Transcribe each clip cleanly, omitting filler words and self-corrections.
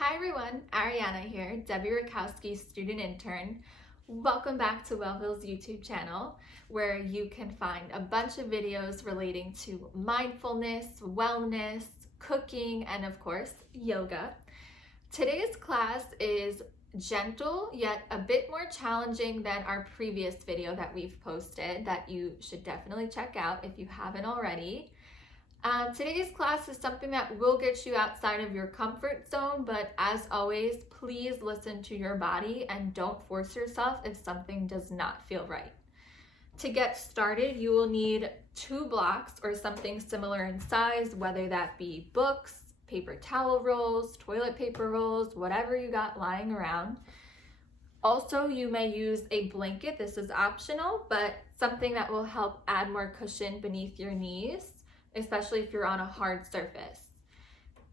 Hi everyone, Ariana here, Debbie Rakowski's student intern. Welcome back to Wellville's YouTube channel, where you can find a bunch of videos relating to mindfulness, wellness, cooking, and of course, yoga. Today's class is gentle, yet a bit more challenging than our previous video that we've posted that you should definitely check out if you haven't already. Today's class is something that will get you outside of your comfort zone, but as always, please listen to your body and don't force yourself if something does not feel right. To get started, you will need 2 blocks or something similar in size, whether that be books, paper towel rolls, toilet paper rolls, whatever you got lying around. Also, you may use a blanket. This is optional, but something that will help add more cushion beneath your knees, especially if you're on a hard surface.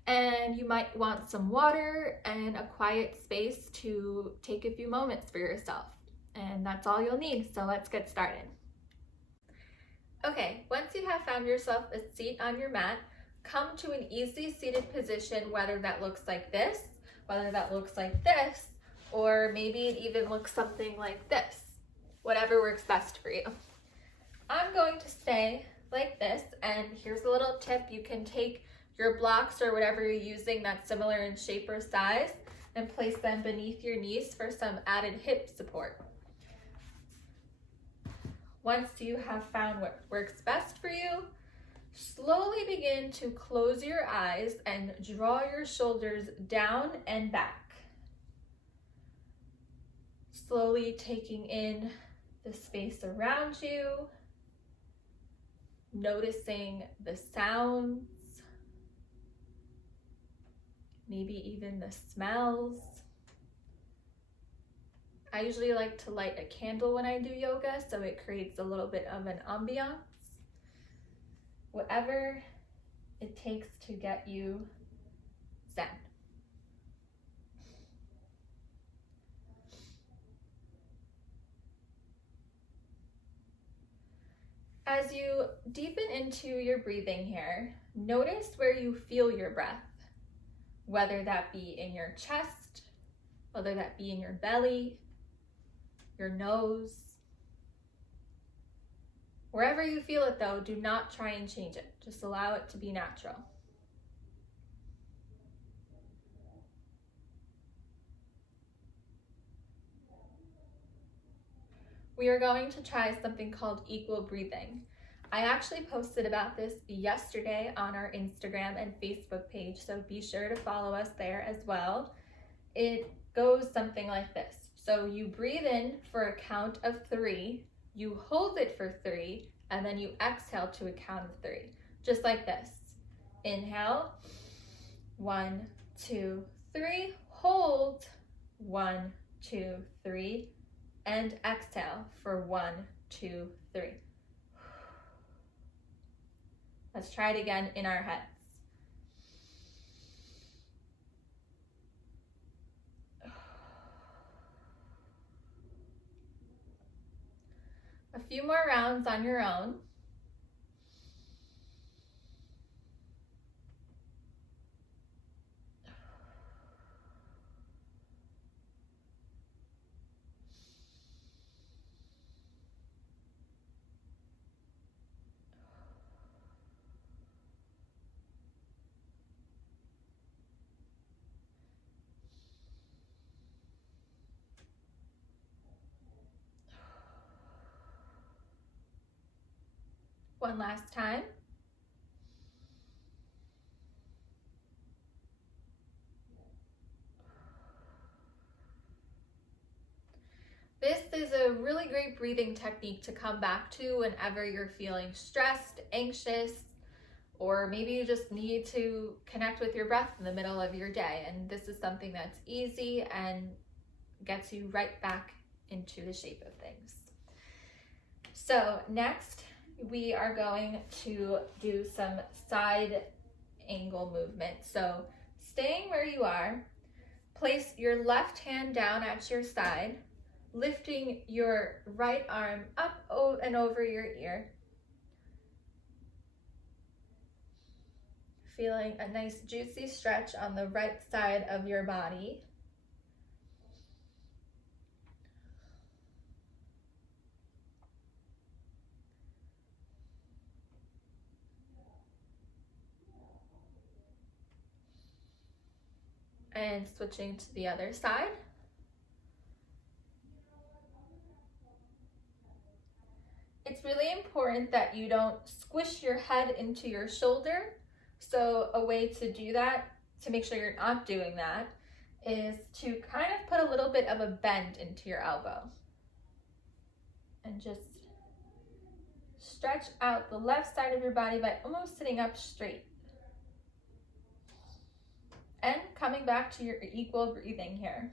And you might want some water and a quiet space to take a few moments for yourself. And that's all you'll need, so let's get started. Okay, once you have found yourself a seat on your mat, come to an easy seated position, whether that looks like this, whether that looks like this, or maybe it even looks something like this. Whatever works best for you. I'm going to stay like this, and here's a little tip. You can take your blocks or whatever you're using that's similar in shape or size and place them beneath your knees for some added hip support. Once you have found what works best for you, slowly begin to close your eyes and draw your shoulders down and back. Slowly taking in the space around you, noticing the sounds, maybe even the smells. I usually like to light a candle when I do yoga, so it creates a little bit of an ambiance. Whatever it takes to get you zen. As you deepen into your breathing here, notice where you feel your breath, whether that be in your chest, whether that be in your belly, your nose. Wherever you feel it though, do not try and change it. Just allow it to be natural. We are going to try something called equal breathing. I actually posted about this yesterday on our Instagram and Facebook page, so be sure to follow us there as well. It goes something like this. So you breathe in for a count of 3, you hold it for 3, and then you exhale to a count of 3, just like this. Inhale, 1, 2, 3, hold, 1, 2, 3, and exhale for 1, 2, 3. Let's try it again in our heads. A few more rounds on your own. One last time. This is a really great breathing technique to come back to whenever you're feeling stressed, anxious, or maybe you just need to connect with your breath in the middle of your day. And this is something that's easy and gets you right back into the shape of things. So next, we are going to do some side angle movement. So staying where you are, place your left hand down at your side, lifting your right arm up and over your ear. Feeling a nice juicy stretch on the right side of your body. And switching to the other side. It's really important that you don't squish your head into your shoulder. So a way to do that, to make sure you're not doing that, is to kind of put a little bit of a bend into your elbow. And just stretch out the left side of your body by almost sitting up straight. And coming back to your equal breathing here.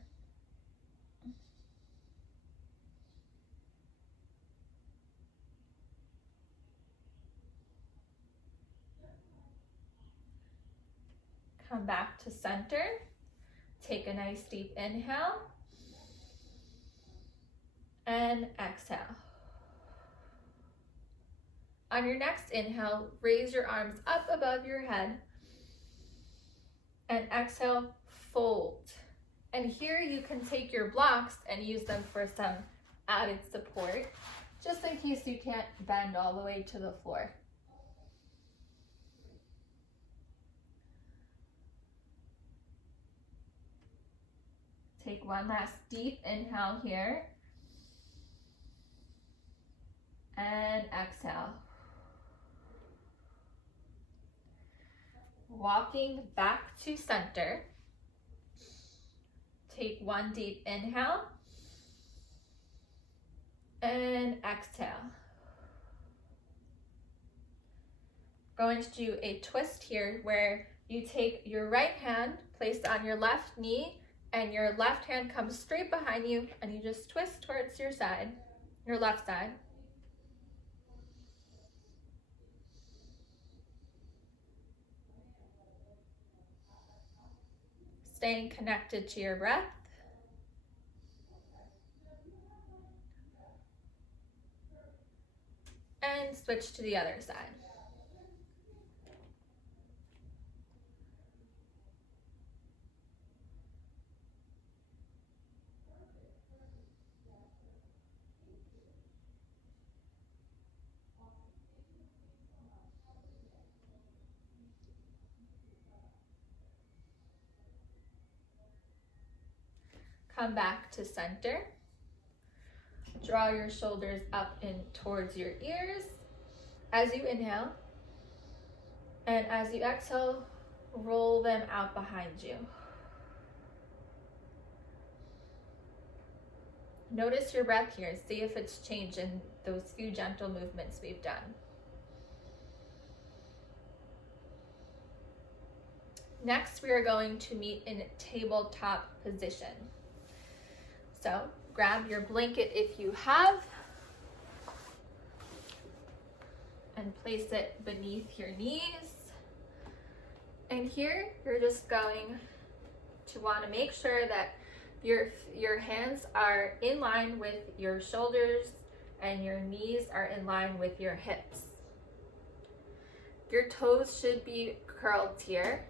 Come back to center. Take a nice deep inhale. And exhale. On your next inhale, raise your arms up above your head. And exhale, fold. And here you can take your blocks and use them for some added support, just in case you can't bend all the way to the floor. Take one last deep inhale here. And exhale. Walking back to center. Take one deep inhale. And exhale. Going to do a twist here where you take your right hand placed on your left knee and your left hand comes straight behind you and you just twist towards your side, your left side. Staying connected to your breath. And switch to the other side. Come back to center. Draw your shoulders up in towards your ears as you inhale. And as you exhale, roll them out behind you. Notice your breath here. See if it's changed in those few gentle movements we've done. Next, we are going to meet in tabletop position. So grab your blanket if you have and place it beneath your knees. And here you're just going to want to make sure that your hands are in line with your shoulders and your knees are in line with your hips. Your toes should be curled here.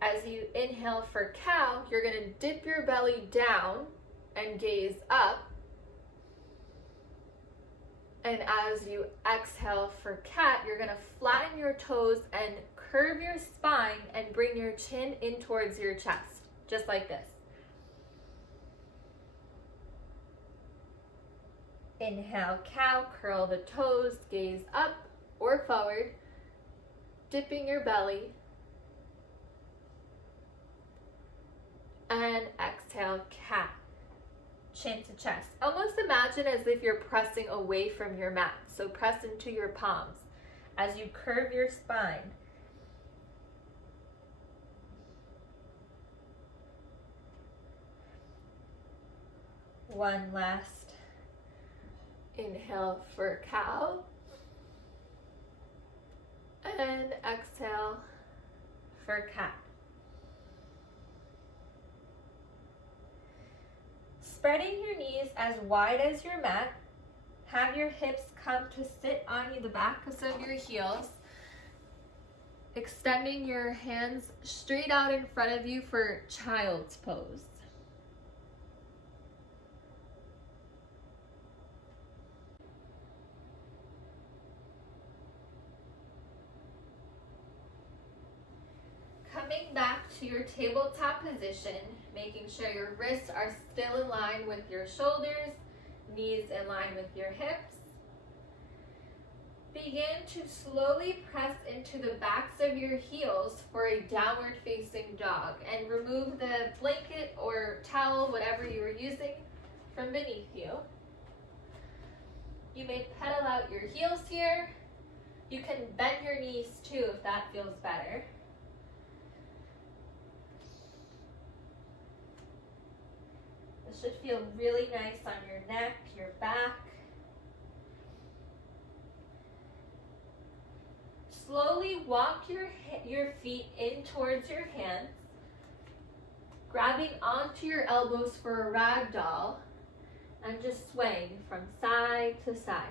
As you inhale for cow, you're going to dip your belly down and gaze up. And as you exhale for cat, you're going to flatten your toes and curve your spine and bring your chin in towards your chest, just like this. Inhale, cow, curl the toes, gaze up or forward, dipping your belly. And exhale, cat, chin to chest. Almost imagine as if you're pressing away from your mat. So press into your palms as you curve your spine. One last inhale for cow. And exhale for cat. Spreading your knees as wide as your mat. Have your hips come to sit on the backs of your heels. Extending your hands straight out in front of you for child's pose. Coming back to your tabletop position, making sure your wrists are still in line with your shoulders, knees in line with your hips. Begin to slowly press into the backs of your heels for a downward facing dog, and remove the blanket or towel, whatever you are using, from beneath you. You may pedal out your heels here. You can bend your knees too if that feels better. This should feel really nice on your neck, your back. Slowly walk your feet in towards your hands, grabbing onto your elbows for a rag doll, and just swaying from side to side.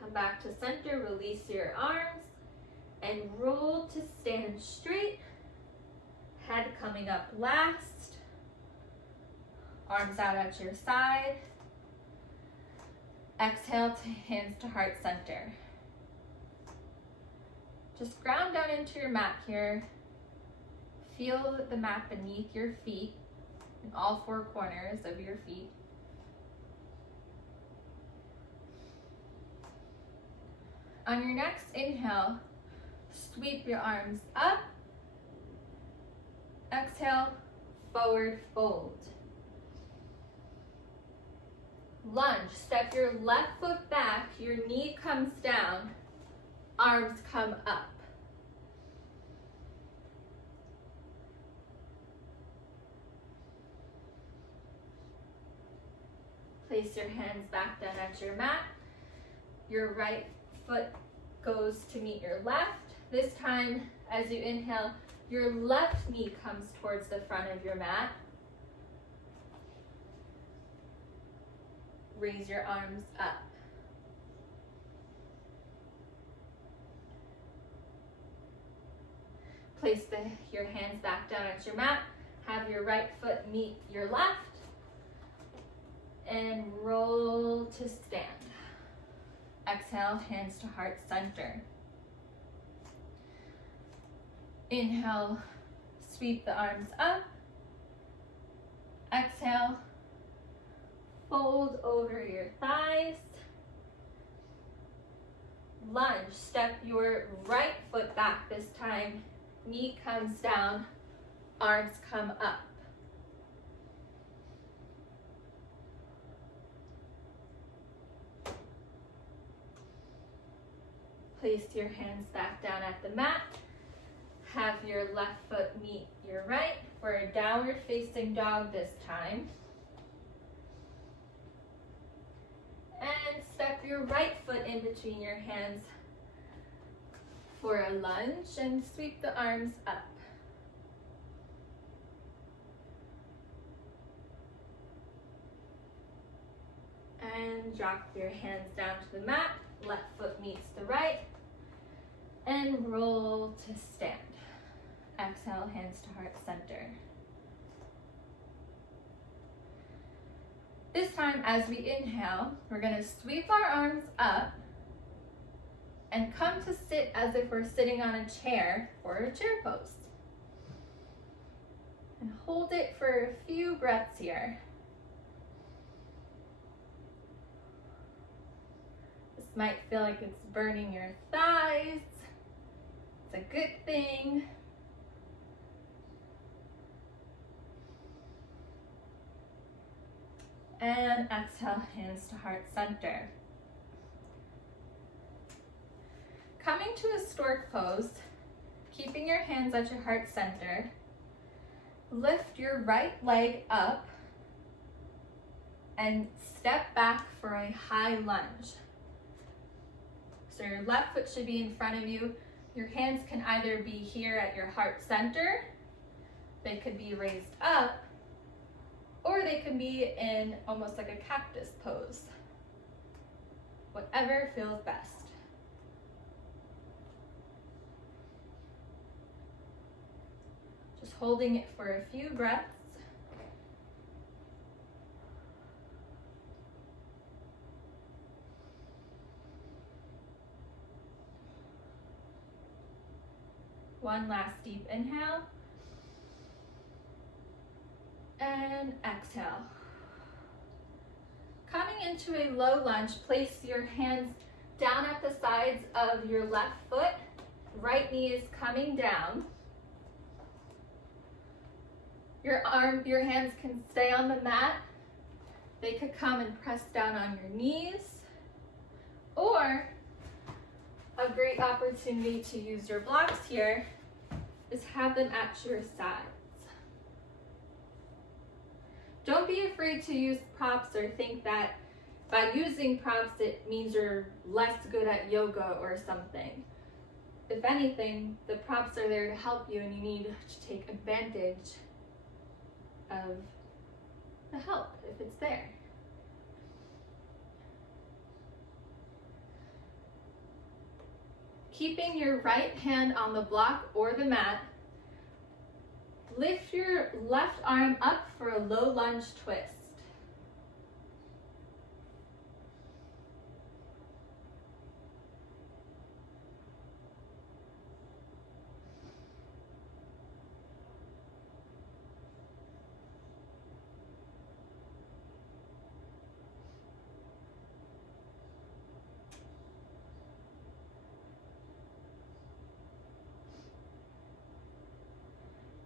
Come back to center, release your arms, and roll to stand straight, head coming up last. Arms out at your side. Exhale to hands to heart center. Just ground down into your mat here. Feel the mat beneath your feet in all four corners of your feet. On your next inhale, sweep your arms up. Exhale, forward fold. Lunge, step your left foot back, your knee comes down, arms come up. Place your hands back down at your mat. Your right foot goes to meet your left. This time, as you inhale, your left knee comes towards the front of your mat. Raise your arms up. Place your hands back down at your mat. Have your right foot meet your left. And roll to stand. Exhale, hands to heart center. Inhale, sweep the arms up. Exhale, fold over your thighs. Lunge, step your right foot back this time. Knee comes down, arms come up. Place your hands back down at the mat. Have your left foot meet your right for a downward facing dog this time. And step your right foot in between your hands for a lunge and sweep the arms up. And drop your hands down to the mat. Left foot meets the right. And roll to stand. Exhale, hands to heart center. This time, as we inhale, we're going to sweep our arms up and come to sit as if we're sitting on a chair for a chair pose. And hold it for a few breaths here. This might feel like it's burning your thighs. It's a good thing. And exhale, hands to heart center. Coming to a stork pose, keeping your hands at your heart center, lift your right leg up and step back for a high lunge. So your left foot should be in front of you. Your hands can either be here at your heart center, they could be raised up, or they can be in almost like a cactus pose. Whatever feels best. Just holding it for a few breaths. One last deep inhale. And exhale. Coming into a low lunge, place your hands down at the sides of your left foot. Right knee is coming down. Your hands can stay on the mat. They could come and press down on your knees. Or a great opportunity to use your blocks here is have them at your sides. Don't be afraid to use props or think that by using props it means you're less good at yoga or something. If anything, the props are there to help you and you need to take advantage of the help if it's there. Keeping your right hand on the block or the mat, lift your left arm up for a low lunge twist.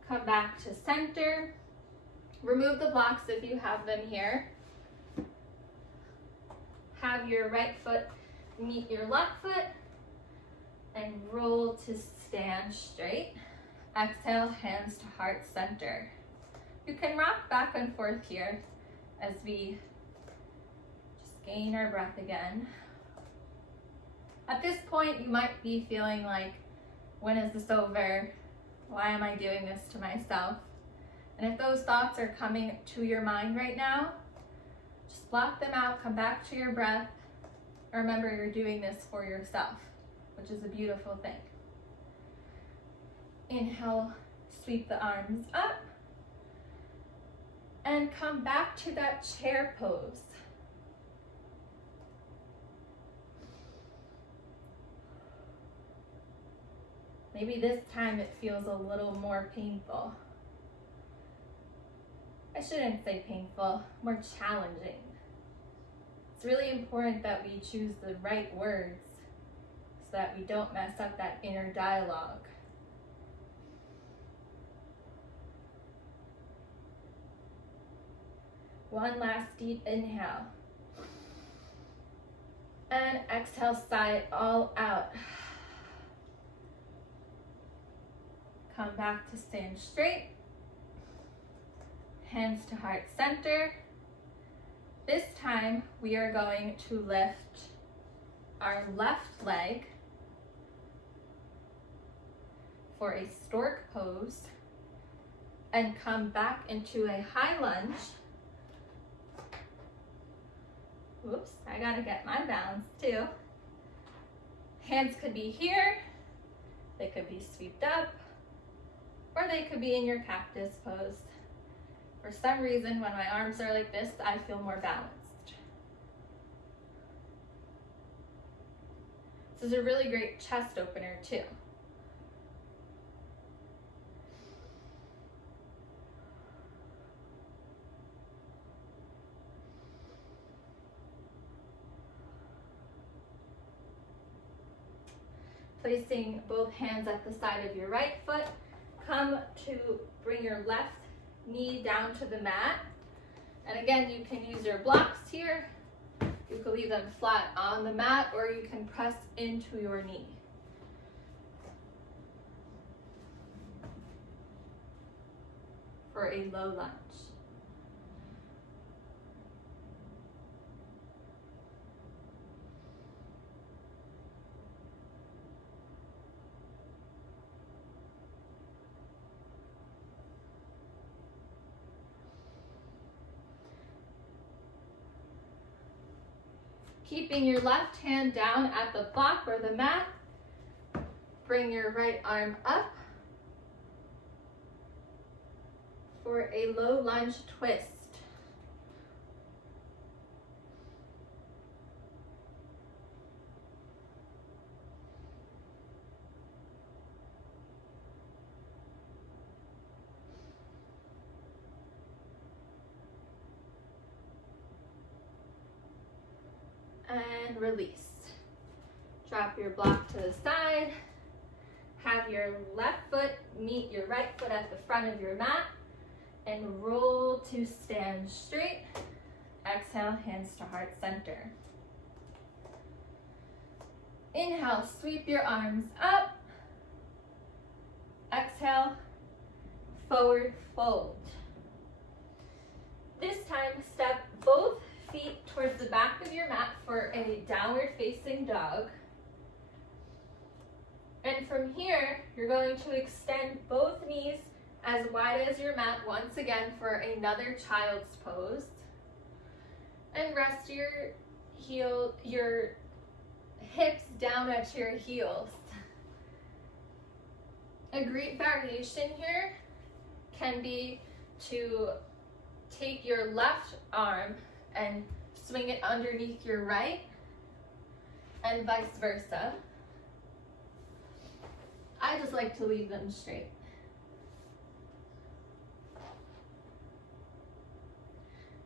Come back to center. Remove the blocks if you have them here. Have your right foot meet your left foot and roll to stand straight. Exhale, hands to heart center. You can rock back and forth here as we just gain our breath again. At this point, you might be feeling like, when is this over? Why am I doing this to myself? And if those thoughts are coming to your mind right now, just block them out, come back to your breath. Remember, you're doing this for yourself, which is a beautiful thing. Inhale, sweep the arms up, and come back to that chair pose. Maybe this time it feels a little more painful. I shouldn't say painful, more challenging. It's really important that we choose the right words so that we don't mess up that inner dialogue. One last deep inhale. And exhale, sigh it all out. Come back to stand straight. Hands to heart center. This time we are going to lift our left leg for a stork pose and come back into a high lunge. Whoops, I gotta get my balance too. Hands could be here, they could be swept up, or they could be in your cactus pose. For some reason, when my arms are like this, I feel more balanced. This is a really great chest opener too. Placing both hands at the side of your right foot, come to bring your left knee down to the mat. And again, you can use your blocks here. You can leave them flat on the mat, or you can press into your knee. For a low lunge. Keeping your left hand down at the block or the mat, bring your right arm up for a low lunge twist. And release. Drop your block to the side. Have your left foot meet your right foot at the front of your mat and roll to stand straight. Exhale, hands to heart center. Inhale, sweep your arms up. Exhale, forward fold. This time, step both feet towards the back of your mat for a downward facing dog. And from here, you're going to extend both knees as wide as your mat once again for another child's pose. And rest your hips down at your heels. A great variation here can be to take your left arm and swing it underneath your right, and vice versa. I just like to leave them straight.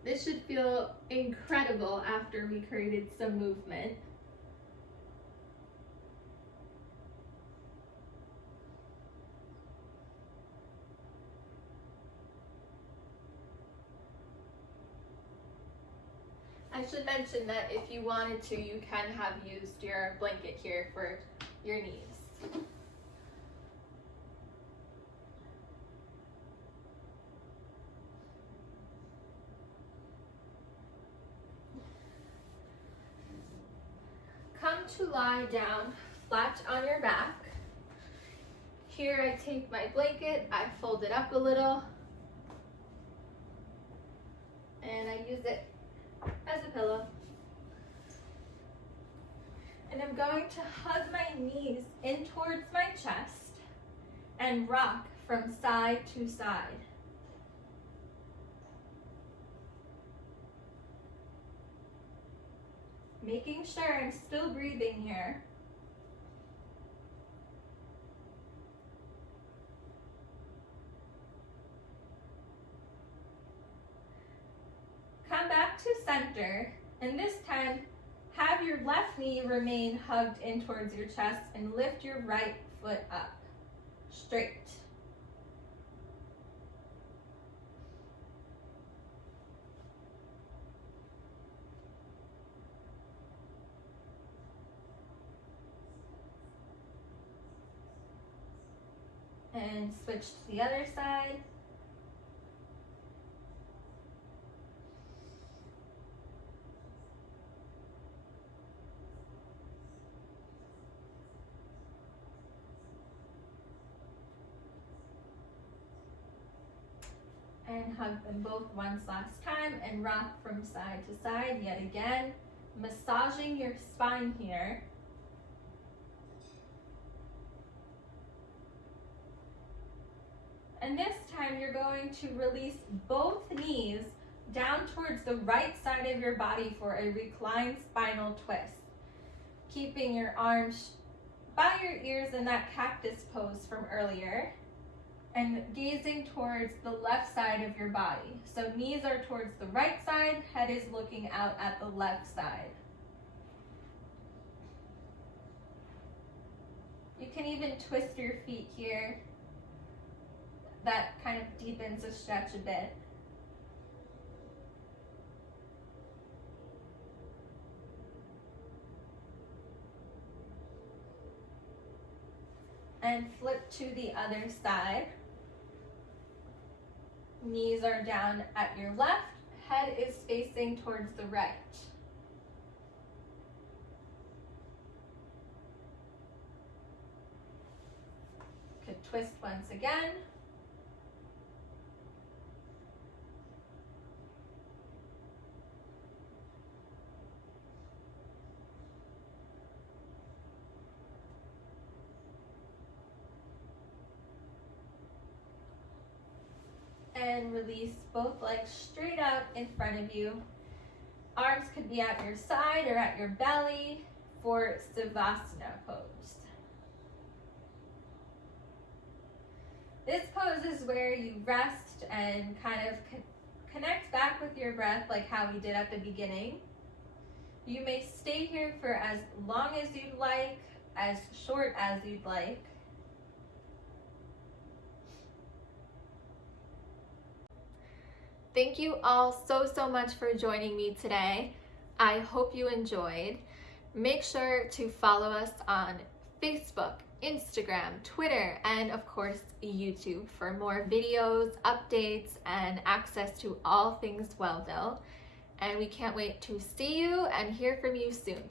This should feel incredible after we created some movement. I should mention that if you wanted to, you can have used your blanket here for your knees. Come to lie down flat on your back. Here I take my blanket, I fold it up a little, and I use it as a pillow. And I'm going to hug my knees in towards my chest and rock from side to side. Making sure I'm still breathing here. Come back to center, and this time have your left knee remain hugged in towards your chest and lift your right foot up, straight. And switch to the other side. And hug them both once last time and rock from side to side yet again, massaging your spine here. And this time you're going to release both knees down towards the right side of your body for a reclined spinal twist. Keeping your arms by your ears in that cactus pose from earlier. And gazing towards the left side of your body. So knees are towards the right side, head is looking out at the left side. You can even twist your feet here. That kind of deepens the stretch a bit. And flip to the other side. Knees are down at your left, head is facing towards the right. Could twist once again. and release both legs straight up in front of you. Arms could be at your side or at your belly for Savasana pose. This pose is where you rest and kind of connect back with your breath like how we did at the beginning. You may stay here for as long as you'd like, as short as you'd like. Thank you all so much for joining me today. I hope you enjoyed. Make sure to follow us on Facebook, Instagram, Twitter, and of course YouTube for more videos, updates, and access to all things Wellville. And we can't wait to see you and hear from you soon.